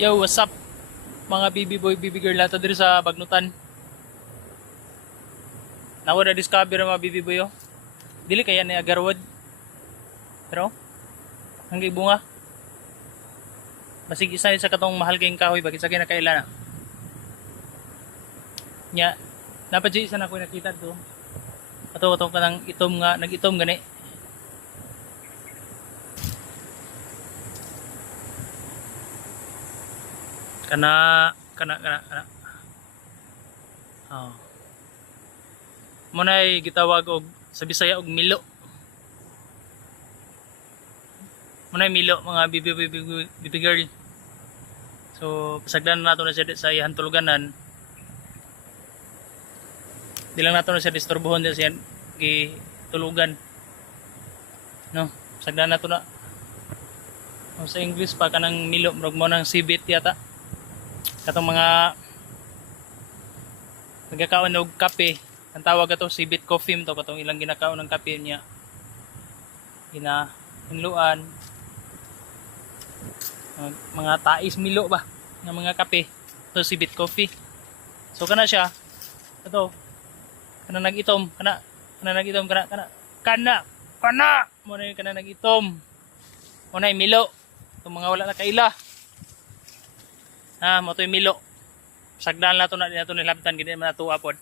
Yo, what's up? Mga baby boy, baby girl nato diri sa Bagnutan. Nawa na discover mga baby boy oh. Dili kaya ni agarwod. Pero hanggang bunga. Basig isa sa katong mahal kayong kahoy bakit sa kinakaila na. Nya, dapat isa na ko nakita to. Ato ato kanang itom nga, nag-itom gani. Kana kana kana kana. Oh. Mo gitawag og sa Bisaya og milo. Mo milo mga bibi bibi, bibi girl. So pasagdan nato na siya sa iyang tuluganan di lang nato na siya disturbohon din siya gi tulugan no? Pasagdan nato na. O, sa English pa kanang milo murag mo nang sibit yata katong mga nagkakaon og kape ang tawag ato si bit coffee to katong ilang ginakaon ng kape niya. Gina hinluan. Mga tais milo ba ng mga kape. To si bit coffee. So kana siya ito kana nagitom kana kana nagitom kana kana kana kana! Mo na kana nagitom. Mo na milo. Itong mga wala na kaila Ha, mo to yung milo. Sagdan na to na dito nilabtan gid man natuwa pod.